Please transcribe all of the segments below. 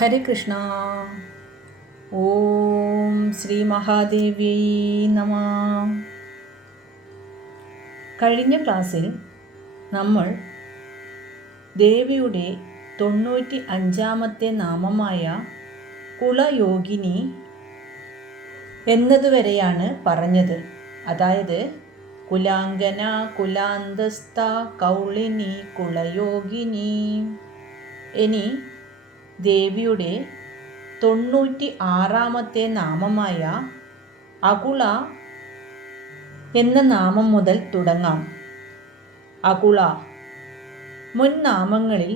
ഹരേ കൃഷ്ണ. ഓം ശ്രീ മഹാദേവ്യൈ നമ. കഴിഞ്ഞ ക്ലാസ്സിൽ നമ്മൾ ദേവിയുടെ 95-ാമത്തെ നാമമായ കുളയോഗിനി എന്നതുവരെയാണ് പറഞ്ഞത്. അതായത് കുലാംഗന, കുലാന്തസ്ഥ, കൗളിനി, കുളയോഗിനി. ഇനി ദേവിയുടെ 96-ാമത്തെ നാമമായ അകുള എന്ന നാമം മുതൽ തുടങ്ങാം. അകുള മുൻ നാമങ്ങളിൽ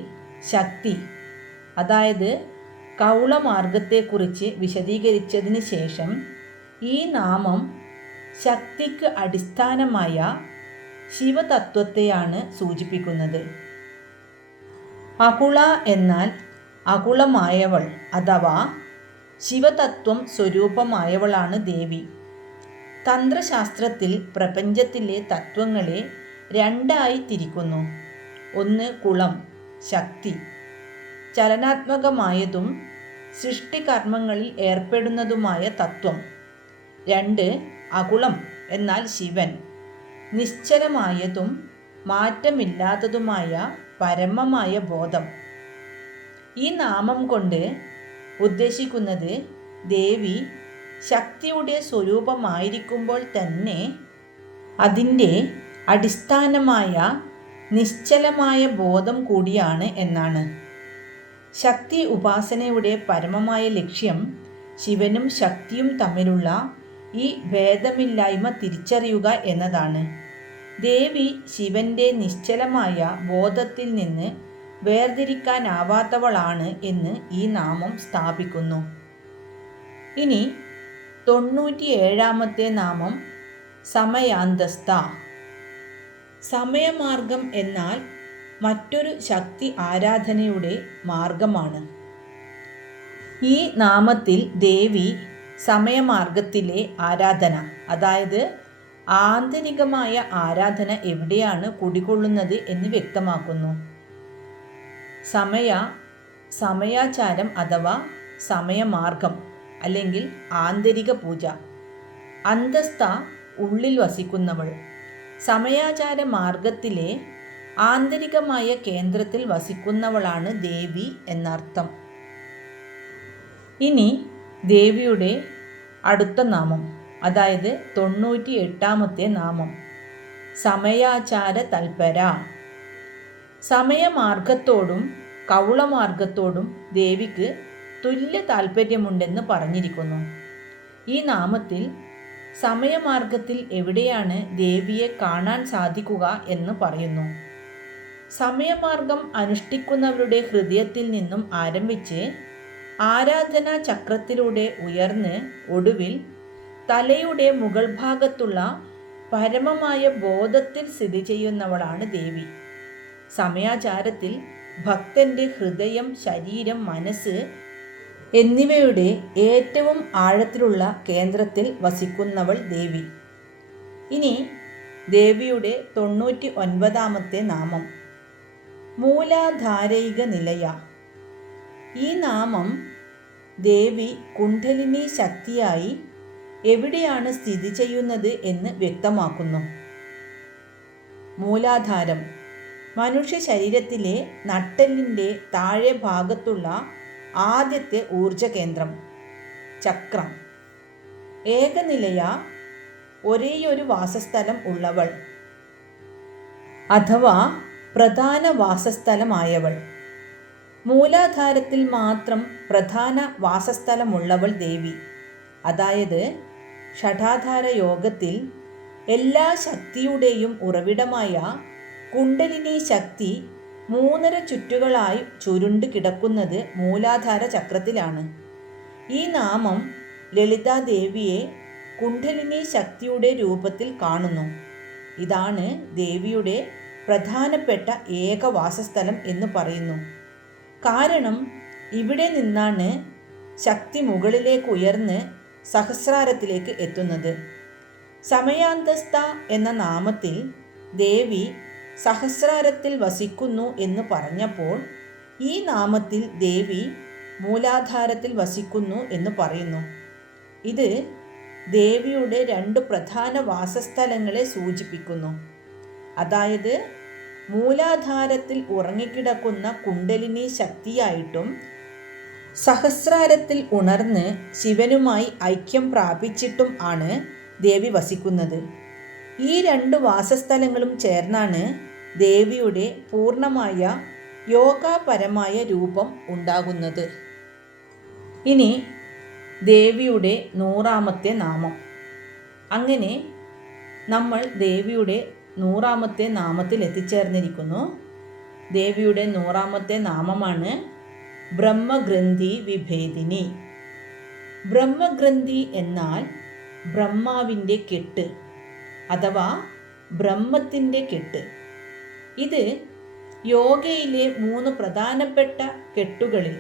ശക്തി, അതായത് കൗളമാർഗത്തെക്കുറിച്ച് വിശദീകരിച്ചതിന് ശേഷം ഈ നാമം ശക്തിക്ക് അടിസ്ഥാനമായ ശിവതത്വത്തെയാണ് സൂചിപ്പിക്കുന്നത്. അകുള എന്നാൽ അകുളമായവൾ അഥവാ ശിവതത്വം സ്വരൂപമായവളാണ് ദേവി. തന്ത്രശാസ്ത്രത്തിൽ പ്രപഞ്ചത്തിലെ തത്വങ്ങളെ രണ്ടായി തിരിക്കുന്നു. ഒന്ന് കുളം, ശക്തി, ചലനാത്മകമായതും സൃഷ്ടികർമ്മങ്ങളിൽ ഏർപ്പെടുന്നതുമായ തത്വം. രണ്ട് അകുളം എന്നാൽ ശിവൻ, നിശ്ചലമായതും മാറ്റമില്ലാത്തതുമായ പരമമായ ബോധം. ഈ നാമം കൊണ്ട് ഉദ്ദേശിക്കുന്നത് ദേവി ശക്തിയുടെ സ്വരൂപമായിരിക്കുമ്പോൾ തന്നെ അതിൻ്റെ അടിസ്ഥാനമായ നിശ്ചലമായ ബോധം കൂടിയാണ് എന്നാണ്. ശക്തി ഉപാസനയുടെ പരമമായ ലക്ഷ്യം ശിവനും ശക്തിയും തമ്മിലുള്ള ഈ ഭേദമില്ലായ്മ തിരിച്ചറിയുക എന്നതാണ്. ദേവി ശിവൻ്റെ നിശ്ചലമായ ബോധത്തിൽ നിന്ന് വേർതിരിക്കാനാവാത്തവളാണ് എന്ന് ഈ നാമം സ്ഥാപിക്കുന്നു. ഇനി 97-ാമത്തെ നാമം സമയാന്തസ്ഥ. സമയമാർഗം എന്നാൽ മറ്റൊരു ശക്തി ആരാധനയുടെ മാർഗമാണ്. ഈ നാമത്തിൽ ദേവി സമയമാർഗത്തിലെ ആരാധന, അതായത് ആന്തരികമായ ആരാധന എവിടെയാണ് കുടികൊള്ളുന്നത് എന്ന് വ്യക്തമാക്കുന്നു. സമയാചാരം അഥവാ സമയമാർഗം അല്ലെങ്കിൽ ആന്തരിക പൂജ. അന്തസ്ഥ ഉള്ളിൽ വസിക്കുന്നവൾ. സമയാചാര മാർഗത്തിലെ ആന്തരികമായ കേന്ദ്രത്തിൽ വസിക്കുന്നവളാണ് ദേവി എന്നർത്ഥം. ഇനി ദേവിയുടെ അടുത്ത നാമം, അതായത് 98-ാമത്തെ നാമം സമയാചാര തൽപര. സമയമാർഗത്തോടും കൗളമാർഗത്തോടും ദേവിക്ക് തുല്യ താൽപ്പര്യമുണ്ടെന്ന് പറഞ്ഞിരിക്കുന്നു. ഈ നാമത്തിൽ സമയമാർഗത്തിൽ എവിടെയാണ് ദേവിയെ കാണാൻ സാധിക്കുക എന്ന് പറയുന്നു. സമയമാർഗം അനുഷ്ഠിക്കുന്നവരുടെ ഹൃദയത്തിൽ നിന്നും ആരംഭിച്ച് ആരാധനാ ചക്രത്തിലൂടെ ഉയർന്ന് ഒടുവിൽ തലയുടെ മുകൾ ഭാഗത്തുള്ള പരമമായ ബോധത്തിൽ സ്ഥിതി ചെയ്യുന്നവളാണ് ദേവി. സമയാചാരത്തിൽ ഭക്തന്റെ ഹൃദയം, ശരീരം, മനസ്സ് എന്നിവയുടെ ഏറ്റവും ആഴത്തിലുള്ള കേന്ദ്രത്തിൽ വസിക്കുന്നവൾ ദേവി. ഇനി ദേവിയുടെ 99-ാമത്തെ നാമം മൂലാധാരൈക നിലയ. ഈ നാമം ദേവി കുണ്ഡലിനി ശക്തിയായി എവിടെയാണ് സ്ഥിതി ചെയ്യുന്നത് എന്ന് വ്യക്തമാക്കുന്നു. മൂലാധാരം മനുഷ്യ ശരീരത്തിലെ നട്ടെല്ലിൻ്റെ താഴെ ഭാഗത്തുള്ള ആദ്യത്തെ ഊർജ കേന്ദ്രം. ചക്രം. ഏകനിലയ, ഒരേയൊരു വാസസ്ഥലം ഉള്ളവൾ അഥവാ പ്രധാന വാസസ്ഥലമായവൾ. മൂലാധാരത്തിൽ മാത്രം പ്രധാന വാസസ്ഥലമുള്ളവൾ ദേവി. അതായത് ഷഠാധാര യോഗത്തിൽ എല്ലാ ശക്തിയുടെയും ഉറവിടമായ കുണ്ഡലിനി ശക്തി 3.5 ചുറ്റുകളായി ചുരുണ്ട് കിടക്കുന്നത് മൂലാധാര ചക്രത്തിലാണ്. ഈ നാമം ലളിതാദേവിയെ കുണ്ഡലിനി ശക്തിയുടെ രൂപത്തിൽ കാണുന്നു. ഇതാണ് ദേവിയുടെ പ്രധാനപ്പെട്ട ഏക വാസസ്ഥലം എന്ന് പറയുന്നു. കാരണം ഇവിടെ നിന്നാണ് ശക്തി മുകളിലേക്ക് ഉയർന്ന് സഹസ്രാരത്തിലേക്ക് എത്തുന്നത്. സമയാന്തസ്ഥ എന്ന നാമത്തിൽ ദേവി സഹസ്രാരത്തിൽ വസിക്കുന്നു എന്ന് പറഞ്ഞപ്പോൾ ഈ നാമത്തിൽ ദേവി മൂലാധാരത്തിൽ വസിക്കുന്നു എന്ന് പറയുന്നു. ഇത് ദേവിയുടെ 2 പ്രധാന വാസസ്ഥലങ്ങളെ സൂചിപ്പിക്കുന്നു. അതായത് മൂലാധാരത്തിൽ ഉറങ്ങിക്കിടക്കുന്ന കുണ്ടലിനി ശക്തിയായിട്ടും സഹസ്രാരത്തിൽ ഉണർന്ന് ശിവനുമായി ഐക്യം പ്രാപിച്ചിട്ടും ആണ് ദേവി വസിക്കുന്നത്. ഈ 2 വാസസ്ഥലങ്ങളും ചേർന്നാണ് ദേവിയുടെ പൂർണ്ണമായ യോഗപരമായ രൂപം ഉണ്ടാകുന്നത്. ഇനി ദേവിയുടെ 100ാമത്തെ നാമം. അങ്ങനെ നമ്മൾ ദേവിയുടെ 100ാമത്തെ നാമത്തിൽ എത്തിച്ചേർന്നിരിക്കുന്നു. ദേവിയുടെ 100ാമത്തെ നാമമാണ് ബ്രഹ്മഗ്രന്ഥി വിഭേദിനി. ബ്രഹ്മഗ്രന്ഥി എന്നാൽ ബ്രഹ്മാവിൻ്റെ കെട്ട് അഥവാ ബ്രഹ്മത്തിൻ്റെ കെട്ട്. ഇത് യോഗയിലെ 3 പ്രധാനപ്പെട്ട കെട്ടുകളിൽ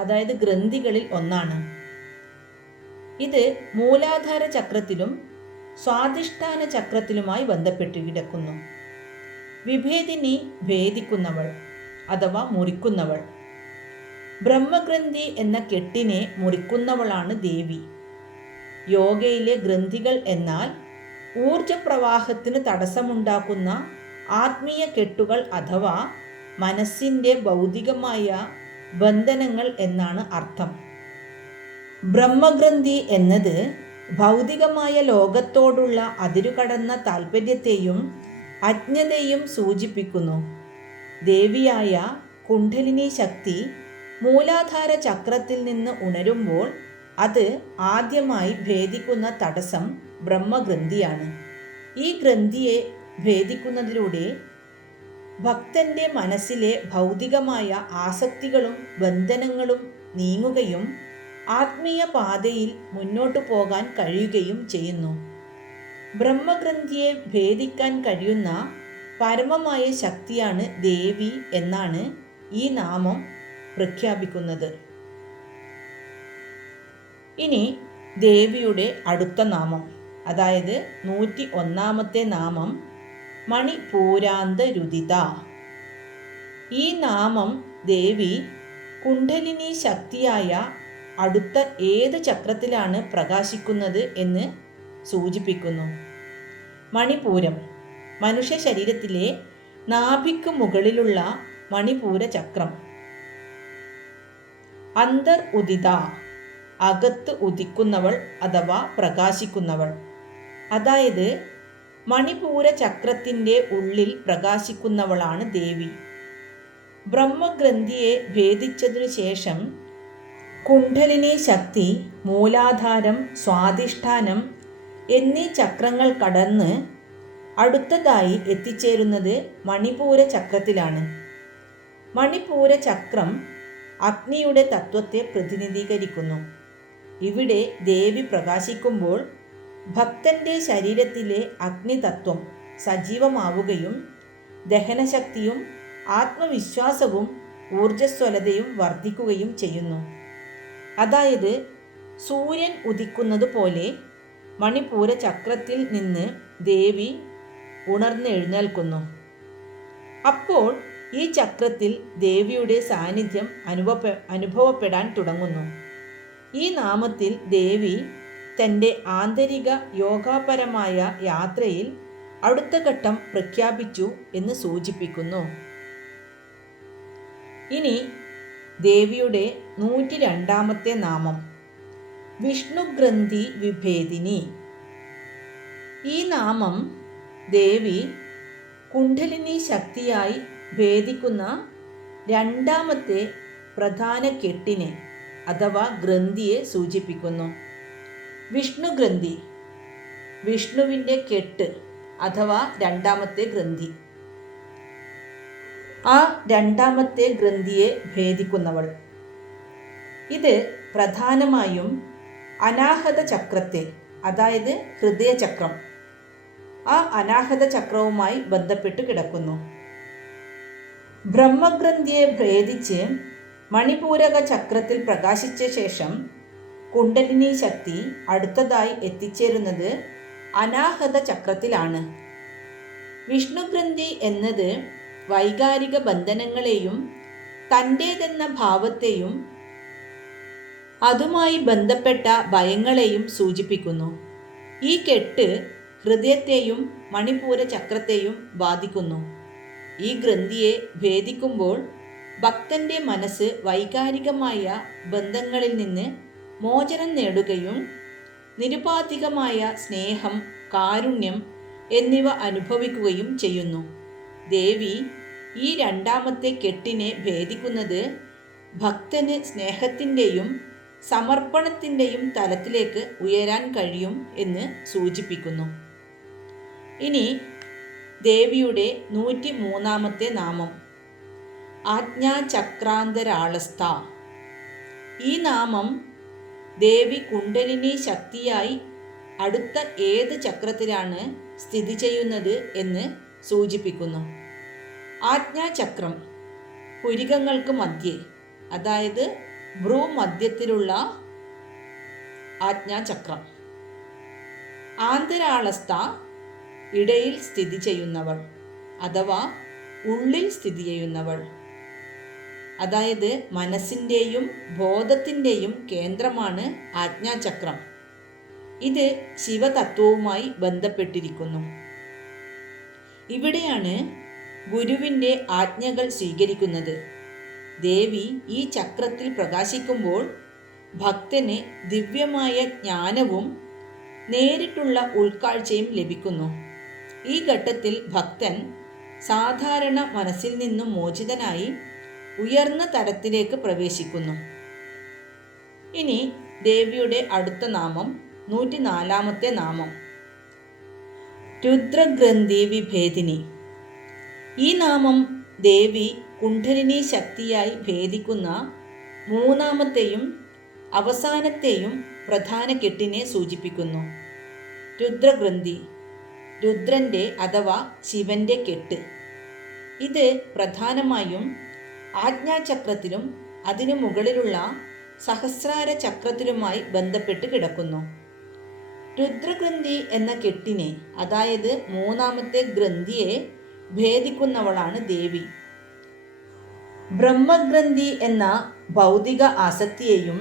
അതായത് ഗ്രന്ഥികളിൽ ഒന്നാണ്. ഇത് മൂലാധാര ചക്രത്തിലും സ്വാധിഷ്ഠാന ചക്രത്തിലുമായി ബന്ധപ്പെട്ട് കിടക്കുന്നു. വിഭേദിനി ഭേദിക്കുന്നവൾ അഥവാ മുറിക്കുന്നവൾ. ബ്രഹ്മഗ്രന്ഥി എന്ന കെട്ടിനെ മുറിക്കുന്നവളാണ് ദേവി. യോഗയിലെ ഗ്രന്ഥികൾ എന്നാൽ ഊർജപ്രവാഹത്തിന് തടസ്സമുണ്ടാക്കുന്ന ആത്മീയ കെട്ടുകൾ അഥവാ മനസ്സിൻ്റെ ഭൗതികമായ ബന്ധനങ്ങൾ എന്നാണ് അർത്ഥം. ബ്രഹ്മഗ്രന്ഥി എന്നത് ഭൗതികമായ ലോകത്തോടുള്ള അതിരുകടന്ന താൽപ്പര്യത്തെയും അജ്ഞതയും സൂചിപ്പിക്കുന്നു. ദേവിയായ കുണ്ഡലിനി ശക്തി മൂലാധാര ചക്രത്തിൽ നിന്ന് ഉണരുമ്പോൾ അത് ആദ്യമായി ഭേദിക്കുന്ന തടസ്സം ബ്രഹ്മഗ്രന്ഥിയാണ്. ഈ ഗ്രന്ഥിയെ ഭേദിക്കുന്നതിലൂടെ ഭക്തൻ്റെ മനസ്സിലെ ഭൗതികമായ ആസക്തികളും ബന്ധനങ്ങളും നീങ്ങുകയും ആത്മീയ പാതയിൽ മുന്നോട്ടു പോകാൻ കഴിയുകയും ചെയ്യുന്നു. ബ്രഹ്മഗ്രന്ഥിയെ ഭേദിക്കാൻ കഴിയുന്ന പരമമായ ശക്തിയാണ് ദേവി എന്നാണ് ഈ നാമം പ്രഖ്യാപിക്കുന്നത്. ഇനി ദേവിയുടെ അടുത്ത നാമം, അതായത് 101ാമത്തെ നാമം മണിപൂരാന്തരുദിത. ഈ നാമം ദേവി കുണ്ഡലിനി ശക്തിയായ അടുത്ത ഏത് ചക്രത്തിലാണ് പ്രകാശിക്കുന്നത് എന്ന് സൂചിപ്പിക്കുന്നു. മണിപൂരം മനുഷ്യ ശരീരത്തിലെ നാഭിക്ക് മുകളിലുള്ള മണിപൂര ചക്രം. അന്തർ ഉദിത അകത്ത് ഉദിക്കുന്നവൾ അഥവാ പ്രകാശിക്കുന്നവൾ. അതായത് മണിപൂര ചക്രത്തിൻ്റെ ഉള്ളിൽ പ്രകാശിക്കുന്നവളാണ് ദേവി. ബ്രഹ്മഗ്രന്ഥിയെ ഭേദിച്ചതിനു ശേഷം കുണ്ഡലിനി ശക്തി മൂലാധാരം, സ്വാധിഷ്ഠാനം എന്നീ ചക്രങ്ങൾ കടന്ന് അടുത്തതായി എത്തിച്ചേരുന്നത് മണിപൂര ചക്രത്തിലാണ്. മണിപൂര ചക്രം അഗ്നിയുടെ തത്വത്തെ പ്രതിനിധീകരിക്കുന്നു. ഇവിടെ ദേവി പ്രകാശിക്കുമ്പോൾ ഭക്തൻ്റെ ശരീരത്തിലെ അഗ്നിതത്വം സജീവമാവുകയും ദഹനശക്തിയും ആത്മവിശ്വാസവും ഊർജ്ജസ്വലതയും വർദ്ധിക്കുകയും ചെയ്യുന്നു. അതായത് സൂര്യൻ ഉദിക്കുന്നത് പോലെ മണിപൂര ചക്രത്തിൽ നിന്ന് ദേവി ഉണർന്നെഴുന്നേൽക്കുന്നു. അപ്പോൾ ഈ ചക്രത്തിൽ ദേവിയുടെ സാന്നിധ്യം അനുഭവപ്പെടാൻ തുടങ്ങുന്നു. ഈ നാമത്തിൽ ദേവി തൻ്റെ ആന്തരിക യോഗപരമായ യാത്രയിൽ അടുത്ത ഘട്ടം പ്രഖ്യാപിച്ചു എന്ന് സൂചിപ്പിക്കുന്നു. ഇനി ദേവിയുടെ 102ാമത്തെ നാമം വിഷ്ണുഗ്രന്ഥി വിഭേദിനി. ഈ നാമം ദേവി കുണ്ഡലിനി ശക്തിയായി ഭേദിക്കുന്ന 2ാമത്തെ പ്രധാന കെട്ടിനെ അഥവാ ഗ്രന്ഥിയെ സൂചിപ്പിക്കുന്നു. വിഷ്ണുഗ്രന്ഥി വിഷ്ണുവിൻ്റെ കെട്ട് അഥവാ 2ാമത്തെ ഗ്രന്ഥി. ആ 2ാമത്തെ ഗ്രന്ഥിയെ ഭേദിക്കുന്നവൾ. ഇത് പ്രധാനമായും അനാഹത ചക്രത്തെ, അതായത് ഹൃദയചക്രം, ആ അനാഹത ചക്രവുമായി ബന്ധപ്പെട്ട് കിടക്കുന്നു. ബ്രഹ്മഗ്രന്ഥിയെ ഭേദിച്ച് മണിപൂരക ചക്രത്തിൽ പ്രകാശിച്ച ശേഷം കുണ്ഡലിനി ശക്തി അടുത്തതായി എത്തിച്ചേരുന്നത് അനാഹത ചക്രത്തിലാണ്. വിഷ്ണുഗ്രന്ഥി എന്നത് വൈകാരിക ബന്ധനങ്ങളെയും തൻ്റേതെന്ന ഭാവത്തെയും അതുമായി ബന്ധപ്പെട്ട ഭയങ്ങളെയും സൂചിപ്പിക്കുന്നു. ഈ കെട്ട് ഹൃദയത്തെയും മണിപൂര ചക്രത്തെയും ബാധിക്കുന്നു. ഈ ഗ്രന്ഥിയെ ഭേദിക്കുമ്പോൾ ഭക്തന്റെ മനസ്സ് വൈകാരികമായ ബന്ധങ്ങളിൽ നിന്ന് മോചനം നേടുകയും നിരുപാധികമായ സ്നേഹം, കാരുണ്യം എന്നിവ അനുഭവിക്കുകയും ചെയ്യുന്നു. ദേവി ഈ രണ്ടാമത്തെ കെട്ടിനെ ഭേദിക്കുന്നത് ഭക്തന് സ്നേഹത്തിൻ്റെയും സമർപ്പണത്തിൻ്റെയും തലത്തിലേക്ക് ഉയരാൻ കഴിയും എന്ന് സൂചിപ്പിക്കുന്നു. ഇനി ദേവിയുടെ 103 നാമം ആജ്ഞാചക്രാന്തരാളസ്ഥ. ഈ നാമം ദേവി കുണ്ടലിനി ശക്തിയായി അടുത്ത ഏത് ചക്രത്തിലാണ് സ്ഥിതി ചെയ്യുന്നത് എന്ന് സൂചിപ്പിക്കുന്നു. ആജ്ഞാചക്രം പുരികങ്ങൾക്ക് മധ്യേ, അതായത് ഭ്രൂമധ്യത്തിലുള്ള ആജ്ഞാചക്രം. ആന്തരാളസ്ഥ ഇടയിൽ സ്ഥിതി ചെയ്യുന്നവൾ അഥവാ ഉള്ളിൽ സ്ഥിതി ചെയ്യുന്നവൾ, അതായത് മനസ്സിൻ്റെയും ബോധത്തിൻ്റെയും കേന്ദ്രമാണ് ആജ്ഞാചക്രം. ഇത് ശിവതത്വവുമായി ബന്ധപ്പെട്ടിരിക്കുന്നു. ഇവിടെയാണ് ഗുരുവിൻ്റെ ആജ്ഞകൾ സ്വീകരിക്കുന്നത്. ദേവി ഈ ചക്രത്തിൽ പ്രകാശിക്കുമ്പോൾ ഭക്തന് ദിവ്യമായ ജ്ഞാനവും നേരിട്ടുള്ള ഉൾക്കാഴ്ചയും ലഭിക്കുന്നു. ഈ ഘട്ടത്തിൽ ഭക്തൻ സാധാരണ മനസ്സിൽ നിന്നും മോചിതനായി ഉയർന്ന തലത്തിലേക്ക് പ്രവേശിക്കുന്നു. ഇനി ദേവിയുടെ അടുത്ത നാമം 104 നാമം രുദ്രഗ്രന്ഥി വിഭേദിനി. ഈ നാമം ദേവി കുണ്ഡലിനി ശക്തിയായി ഭേദിക്കുന്ന മൂന്നാമത്തെയും അവസാനത്തെയും പ്രധാന കെട്ടിനെ സൂചിപ്പിക്കുന്നു. രുദ്രഗ്രന്ഥി, രുദ്രൻ്റെ അഥവാ ശിവൻ്റെ കെട്ട്. ഇത് പ്രധാനമായും ആജ്ഞാചക്രത്തിലും അതിനു മുകളിലുള്ള സഹസ്രാര ചക്രത്തിലുമായി ബന്ധപ്പെട്ട് കിടക്കുന്നു. രുദ്രഗ്രന്ഥി എന്ന കെട്ടിനെ, അതായത് മൂന്നാമത്തെ ഗ്രന്ഥിയെ ഭേദിക്കുന്നവളാണ് ദേവി. ബ്രഹ്മഗ്രന്ഥി എന്ന ഭൗതിക ആസക്തിയെയും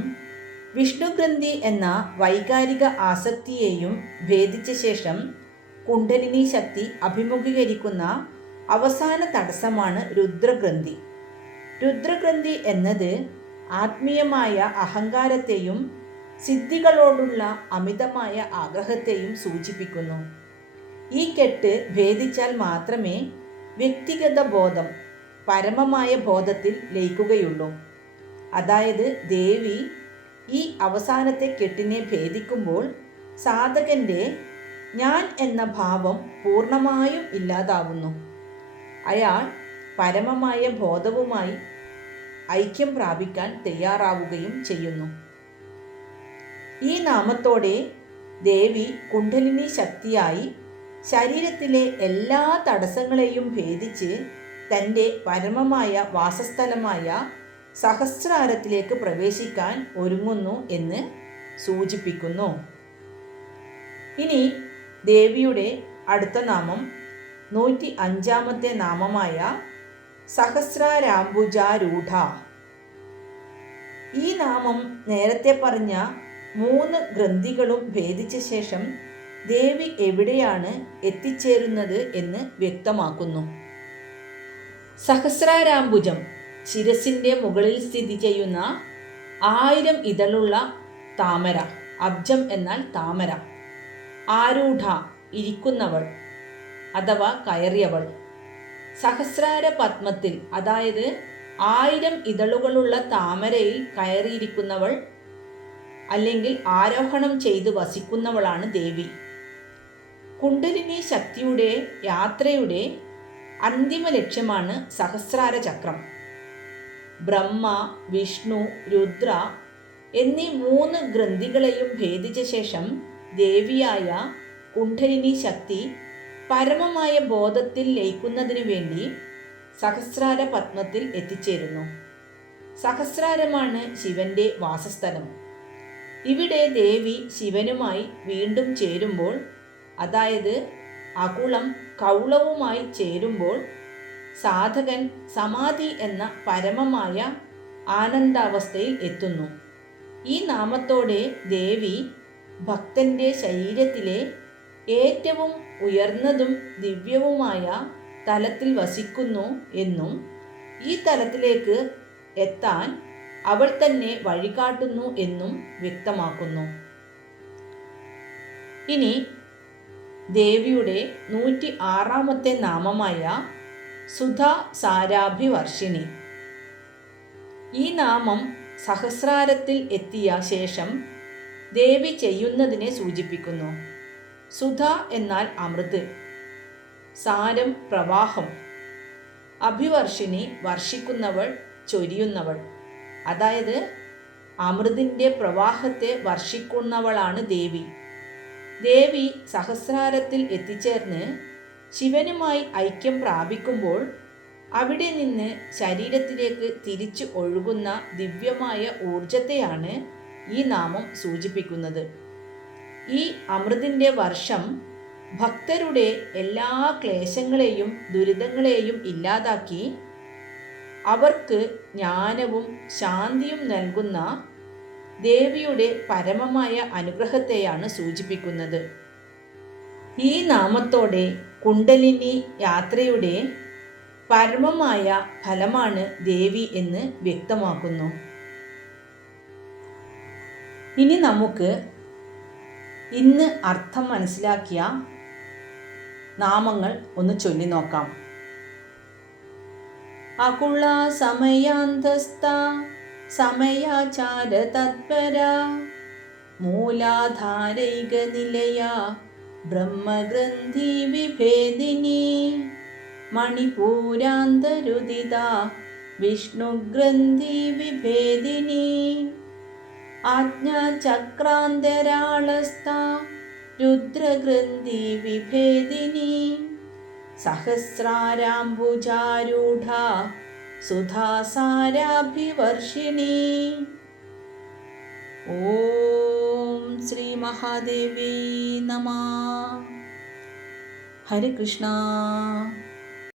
വിഷ്ണുഗ്രന്ഥി എന്ന വൈകാരിക ആസക്തിയെയും ഭേദിച്ച ശേഷം കുണ്ഡലിനി ശക്തി അഭിമുഖീകരിക്കുന്ന അവസാന തടസ്സമാണ് രുദ്രഗ്രന്ഥി. രുദ്രഗ്രന്ഥി എന്നത് ആത്മീയമായ അഹങ്കാരത്തെയും സിദ്ധികളോടുള്ള അമിതമായ ആഗ്രഹത്തെയും സൂചിപ്പിക്കുന്നു. ഈ കെട്ട് ഭേദിച്ചാൽ മാത്രമേ വ്യക്തിഗത ബോധം പരമമായ ബോധത്തിൽ ലയിക്കുകയുള്ളൂ. അതായത് ദേവി ഈ അവസാനത്തെ കെട്ടിനെ ഭേദിക്കുമ്പോൾ സാധകൻ്റെ ഞാൻ എന്ന ഭാവം പൂർണ്ണമായും ഇല്ലാതാവുന്നു. അയാൾ പരമമായ ബോധവുമായി ഐക്യം പ്രാപിക്കാൻ തയ്യാറാവുകയും ചെയ്യുന്നു. ഈ നാമത്തോടെ ദേവി കുണ്ഡലിനി ശക്തിയായി ശരീരത്തിലെ എല്ലാ തടസ്സങ്ങളെയും ഭേദിച്ച് തൻ്റെ പരമമായ വാസസ്ഥലമായ സഹസ്രാരത്തിലേക്ക് പ്രവേശിക്കാൻ ഒരുങ്ങുന്നു എന്ന് സൂചിപ്പിക്കുന്നു. ഇനി ദേവിയുടെ അടുത്ത നാമം 105 നാമമായ സഹസ്രാരാംബുജാരൂഢ. ഈ നാമം നേരത്തെ പറഞ്ഞ 3 ഗ്രന്ഥികളും ഭേദിച്ച ശേഷം ദേവി എവിടെയാണ് എത്തിച്ചേരുന്നത് എന്ന് വ്യക്തമാക്കുന്നു. സഹസ്രാരാംബുജം ശിരസിൻ്റെ മുകളിൽ സ്ഥിതി ചെയ്യുന്ന 1000 ഇതളുള്ള താമര. അബ്ജം എന്നാൽ താമര. ആരൂഢ ഇരിക്കുന്നവൾ അഥവാ കയറിയവൾ. സഹസ്രാര പത്മത്തിൽ, അതായത് 1000 ഇതളുകളുള്ള താമരയിൽ കയറിയിരിക്കുന്നവൾ അല്ലെങ്കിൽ ആരോഹണം ചെയ്ത് വസിക്കുന്നവളാണ് ദേവി. കുണ്ഡലിനി ശക്തിയുടെ യാത്രയുടെ അന്തിമ ലക്ഷ്യമാണ് സഹസ്രാര ചക്രം. ബ്രഹ്മ, വിഷ്ണു, രുദ്ര എന്നീ 3 ഗ്രന്ഥികളെയും ഭേദിച്ച ശേഷം ദേവിയായ കുണ്ഡലിനി ശക്തി പരമമായ ബോധത്തിൽ ലയിക്കുന്നതിനു വേണ്ടി സഹസ്രാര പത്മത്തിൽ എത്തിച്ചേരുന്നു. സഹസ്രാരമാണ് ശിവന്റെ വാസസ്ഥലം. ഇവിടെ ദേവി ശിവനുമായി വീണ്ടും ചേരുമ്പോൾ, അതായത് അകുളം കൗളവുമായി ചേരുമ്പോൾ സാധകൻ സമാധി എന്ന പരമമായ ആനന്ദാവസ്ഥയിൽ എത്തുന്നു. ഈ നാമത്തോടെ ദേവി ഭക്തന്റെ ശരീരത്തിലെ ഏറ്റവും ഉയർന്നതും ദിവ്യവുമായ തലത്തിൽ വസിക്കുന്നു എന്നും ഈ തലത്തിലേക്ക് എത്താൻ അവൾ തന്നെ വഴികാട്ടുന്നു എന്നും വ്യക്തമാക്കുന്നു. ഇനി ദേവിയുടെ 106-ാമത്തെ നാമമായ സുധാ സാരാഭിവർഷിണി. ഈ നാമം സഹസ്രാരത്തിൽ എത്തിയ ശേഷം ദേവി ചെയ്യുന്നതിനെ സൂചിപ്പിക്കുന്നു. സുധ എന്നാൽ അമൃത്, സാരം പ്രവാഹം, അഭിവർഷിണി വർഷിക്കുന്നവൾ, ചൊരിയുന്നവൾ. അതായത് അമൃതിൻ്റെ പ്രവാഹത്തെ വർഷിക്കുന്നവളാണ് ദേവി. ദേവി സഹസ്രാരത്തിൽ എത്തിച്ചേർന്ന് ശിവനുമായി ഐക്യം പ്രാപിക്കുമ്പോൾ അവിടെ നിന്ന് ശരീരത്തിലേക്ക് തിരിച്ചു ഒഴുകുന്ന ദിവ്യമായ ഊർജത്തെയാണ് ഈ നാമം സൂചിപ്പിക്കുന്നത്. ഈ അമൃതിൻ്റെ വർഷം ഭക്തരുടെ എല്ലാ ക്ലേശങ്ങളെയും ദുരിതങ്ങളെയും ഇല്ലാതാക്കി അവർക്ക് ജ്ഞാനവും ശാന്തിയും നൽകുന്ന ദേവിയുടെ പരമമായ അനുഗ്രഹത്തെയാണ് സൂചിപ്പിക്കുന്നത്. ഈ നാമത്തോടെ കുണ്ടലിനി യാത്രയുടെ പരമമായ ഫലമാണ് ദേവി എന്ന് വ്യക്തമാക്കുന്നു. ഇനി നമുക്ക് ഇന്ന് അർത്ഥം മനസ്സിലാക്കിയ നാമങ്ങൾ ഒന്ന് ചൊല്ലി നോക്കാം. അകുള സമയാന്തസ്ഥ സമയാചാര തത്പര മൂലാധാരൈക നിലയ ബ്രഹ്മഗ്രന്ഥി വിഭേദിനി മണിപൂരാന്തരുദിത വിഷ്ണുഗ്രന്ഥി വിഭേദിനി ആജ്ഞാചക്രാന്തരാളസ്ഥ രുദ്രഗ്രന്ഥി വിഭേദിനി സഹസ്രാരാംബുജാരൂഢ സുധാസാരാഭിവർഷിണി. ഓം ശ്രീ മഹാദേവി നമഃ. ഹരേ കൃഷ്ണ.